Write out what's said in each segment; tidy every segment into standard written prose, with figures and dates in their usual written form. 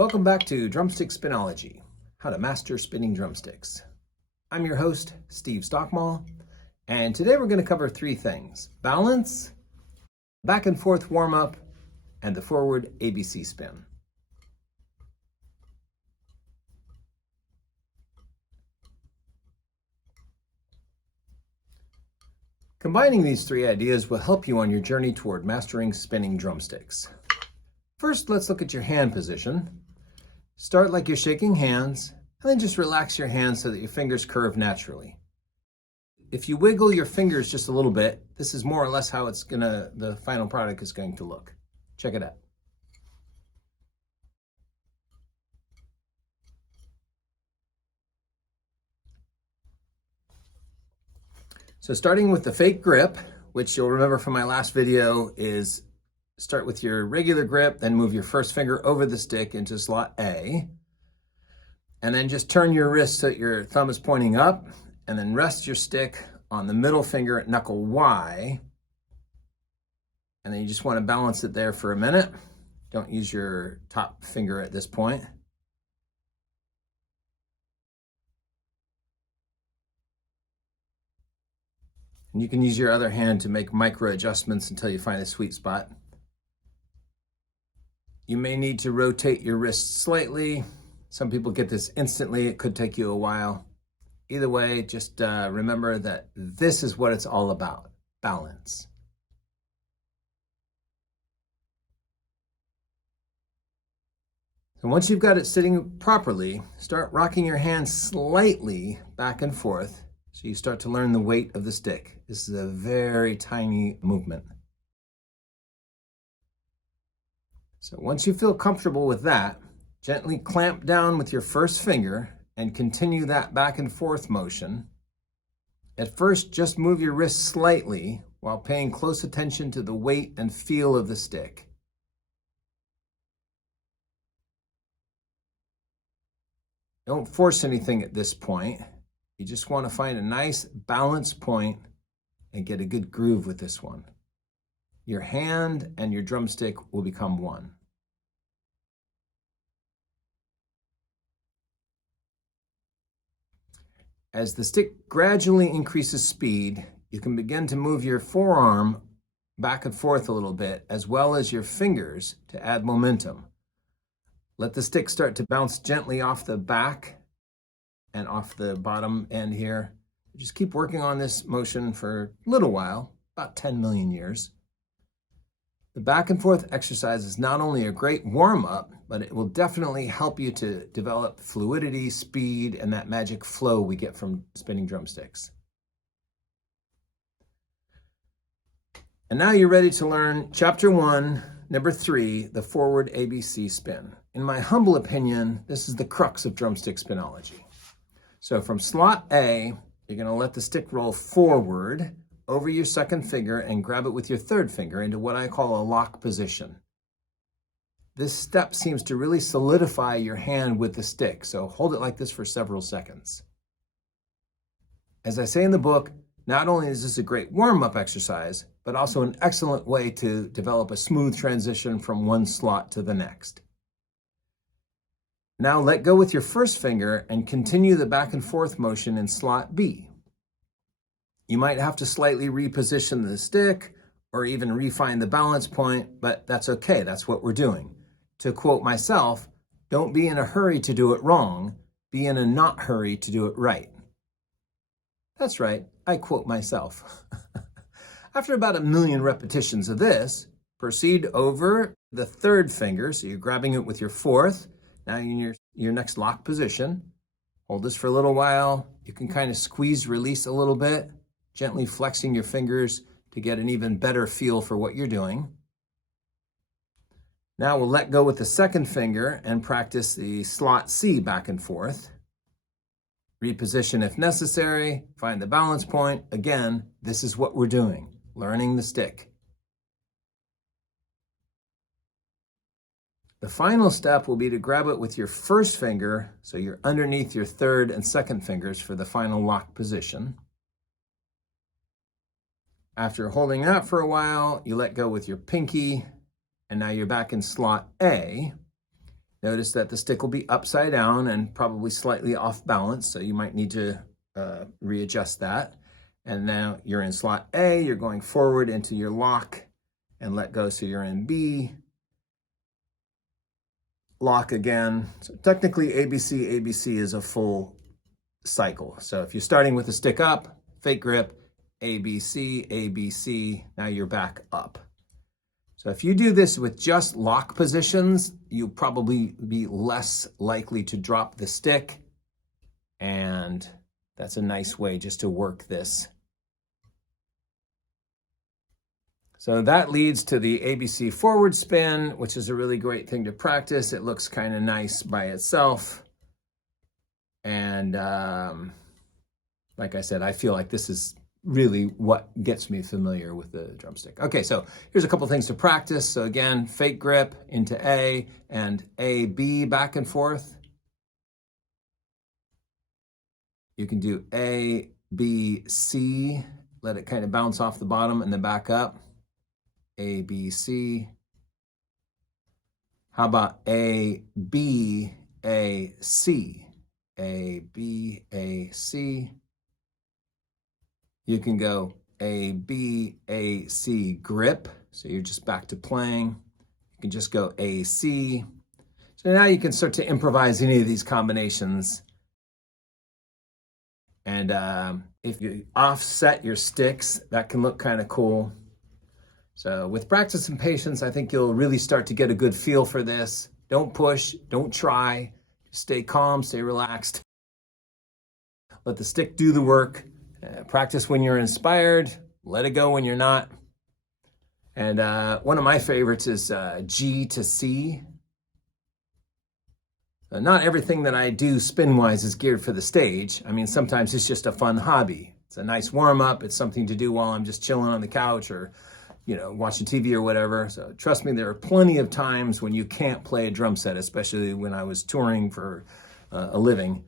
Welcome back to Drumstick Spinology, how to master spinning drumsticks. I'm your host, Steve Stockmall, and today we're going to cover three things: balance, back and forth warm-up, and the forward ABC spin. Combining these three ideas will help you on your journey toward mastering spinning drumsticks. First, let's look at your hand position. Start like you're shaking hands, and then just relax your hands so that your fingers curve naturally. If you wiggle your fingers just a little bit, this is more or less how the final product is going to look. Check it out. So starting with the fake grip, which you'll remember from my last video, is start with your regular grip, then move your first finger over the stick into slot A, and then just turn your wrist so that your thumb is pointing up, and then rest your stick on the middle finger at knuckle Y, and then you just want to balance it there for a minute. Don't use your top finger at this point. And you can use your other hand to make micro adjustments until you find a sweet spot. You may need to rotate your wrist slightly. Some people get this instantly. It could take you a while. Either way, just remember that this is what it's all about: balance. And once you've got it sitting properly, start rocking your hands slightly back and forth so you start to learn the weight of the stick. This is a very tiny movement. So once you feel comfortable with that, gently clamp down with your first finger and continue that back and forth motion. At first, just move your wrist slightly while paying close attention to the weight and feel of the stick. Don't force anything at this point. You just want to find a nice balance point and get a good groove with this one. Your hand and your drumstick will become one. As the stick gradually increases speed, you can begin to move your forearm back and forth a little bit, as well as your fingers, to add momentum. Let the stick start to bounce gently off the back and off the bottom end here. Just keep working on this motion for a little while, about 10 million years. The back and forth exercise is not only a great warm-up, but it will definitely help you to develop fluidity, speed, and that magic flow we get from spinning drumsticks. And now you're ready to learn Chapter 1, Number 3, the forward ABC spin. In my humble opinion, this is the crux of drumstick spinology. So from slot A, you're going to let the stick roll forward over your second finger and grab it with your third finger into what I call a lock position. This step seems to really solidify your hand with the stick, so hold it like this for several seconds. As I say in the book, not only is this a great warm-up exercise, but also an excellent way to develop a smooth transition from one slot to the next. Now let go with your first finger and continue the back and forth motion in slot B. You might have to slightly reposition the stick or even refine the balance point, but that's okay. That's what we're doing. To quote myself, don't be in a hurry to do it wrong. Be in a not hurry to do it right. That's right. I quote myself. After about 1 million repetitions of this, proceed over the third finger. So you're grabbing it with your fourth. Now in your next lock position. Hold this for a little while. You can kind of squeeze, release a little bit, gently flexing your fingers to get an even better feel for what you're doing. Now we'll let go with the second finger and practice the slot C back and forth. Reposition if necessary, find the balance point. Again, this is what we're doing, learning the stick. The final step will be to grab it with your first finger, so you're underneath your third and second fingers for the final lock position. After holding that for a while, you let go with your pinky, and now you're back in slot A. Notice that the stick will be upside down and probably slightly off balance, so you might need to readjust that. And now you're in slot A, you're going forward into your lock and let go, so you're in B. Lock again. So technically ABC, ABC is a full cycle. So if you're starting with the stick up, fake grip, ABC, ABC, now you're back up. So if you do this with just lock positions, you'll probably be less likely to drop the stick. And that's a nice way just to work this. So that leads to the ABC forward spin, which is a really great thing to practice. It looks kind of nice by itself. And like I said, I feel like this is really what gets me familiar with the drumstick. Okay, so here's a couple things to practice. So again, fake grip into A and A, B, back and forth. You can do A, B, C, let it kind of bounce off the bottom and then back up. A, B, C. How about A, B, A, C? A, B, A, C. You can go A, B, A, C, grip. So you're just back to playing. You can just go A, C. So now you can start to improvise any of these combinations. And if you offset your sticks, that can look kind of cool. So with practice and patience, I think you'll really start to get a good feel for this. Don't push, don't try. Stay calm, stay relaxed. Let the stick do the work. Practice when you're inspired. Let it go when you're not. And one of my favorites is G to C. Not everything that I do spin-wise is geared for the stage. I mean, sometimes it's just a fun hobby. It's a nice warm-up. It's something to do while I'm just chilling on the couch or, you know, watching TV or whatever. So trust me, there are plenty of times when you can't play a drum set, especially when I was touring for a living.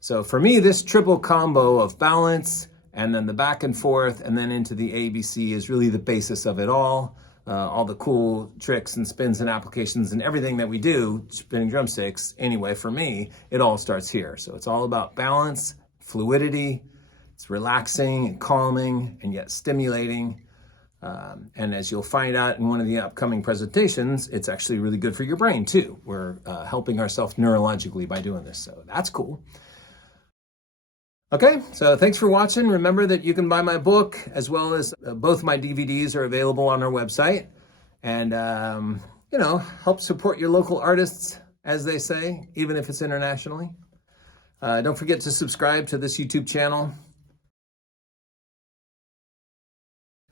So for me, this triple combo of balance and then the back and forth and then into the ABC is really the basis of it all. All the cool tricks and spins and applications and everything that we do, spinning drumsticks, anyway, for me, it all starts here. So it's all about balance, fluidity, it's relaxing and calming and yet stimulating. And as you'll find out in one of the upcoming presentations, it's actually really good for your brain too. We're helping ourselves neurologically by doing this, so that's cool. Okay, so thanks for watching. Remember that you can buy my book as well as both my DVDs are available on our website. And, you know, help support your local artists, as they say, even if it's internationally. Don't forget to subscribe to this YouTube channel.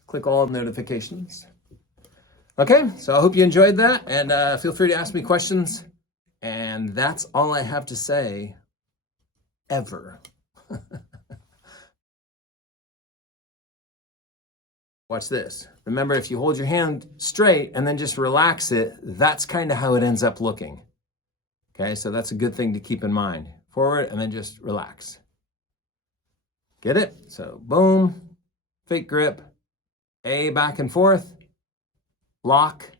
Click all notifications. Okay, so I hope you enjoyed that, and feel free to ask me questions. And that's all I have to say, ever. Watch this. Remember, if you hold your hand straight and then just relax it, that's kind of how it ends up looking. Okay, so that's a good thing to keep in mind. Forward and then just relax. Get it? So boom, fake grip, A back and forth, lock,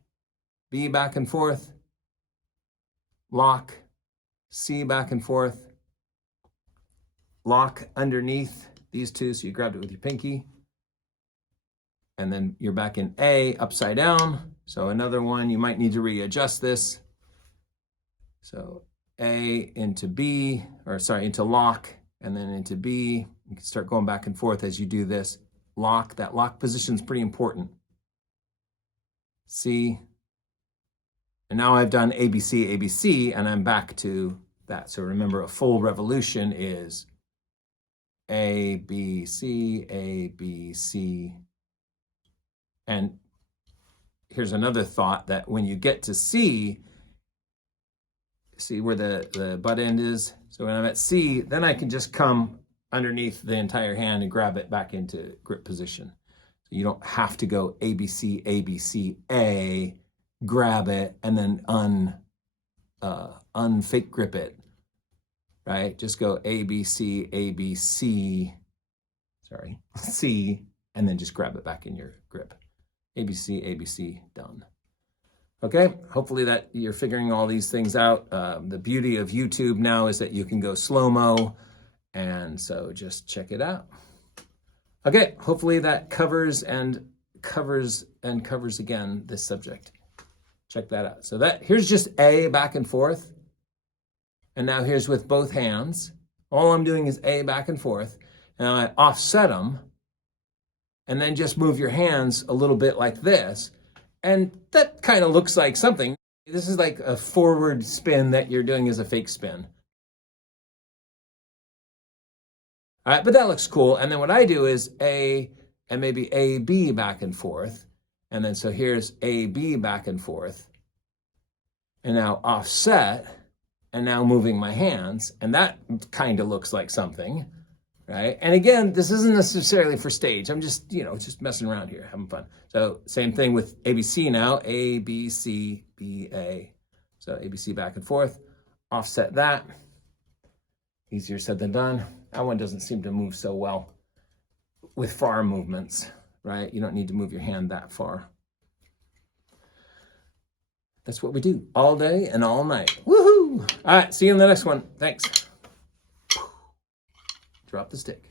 B back and forth, lock, C back and forth, lock underneath these two, so you grabbed it with your pinky. And then you're back in A, upside down. So another one, you might need to readjust this. So A into B, or sorry, into lock, and then into B. You can start going back and forth as you do this. Lock, that lock position is pretty important. C. And now I've done ABC, ABC, and I'm back to that. So remember, a full revolution is A, B, C, A, B, C. And here's another thought, that when you get to C, see where the butt end is? So when I'm at C, then I can just come underneath the entire hand and grab it back into grip position. So you don't have to go ABC, ABC, A, grab it, and then unfake grip it, right? Just go ABC, ABC, sorry, C, and then just grab it back in your grip. ABC, ABC, done. Okay, hopefully that you're figuring all these things out. The beauty of YouTube now is that you can go slow-mo, and so just check it out. Okay, hopefully that covers again this subject. Check that out. So here's just A back and forth, and now here's with both hands. All I'm doing is A back and forth, and I offset them, and then just move your hands a little bit like this, and that kind of looks like something. This is like a forward spin that you're doing as a fake spin. All right, but that looks cool. And then what I do is A and maybe A, B back and forth. And then so here's A, B back and forth. And now offset, and now moving my hands. And that kind of looks like something, right? And again, this isn't necessarily for stage. I'm just, just messing around here, having fun. So same thing with ABC now, A, B, C, B, A. So ABC back and forth, offset that. Easier said than done. That one doesn't seem to move so well with far movements, right? You don't need to move your hand that far. That's what we do all day and all night. Woohoo! All right, see you in the next one. Thanks. Drop the stick.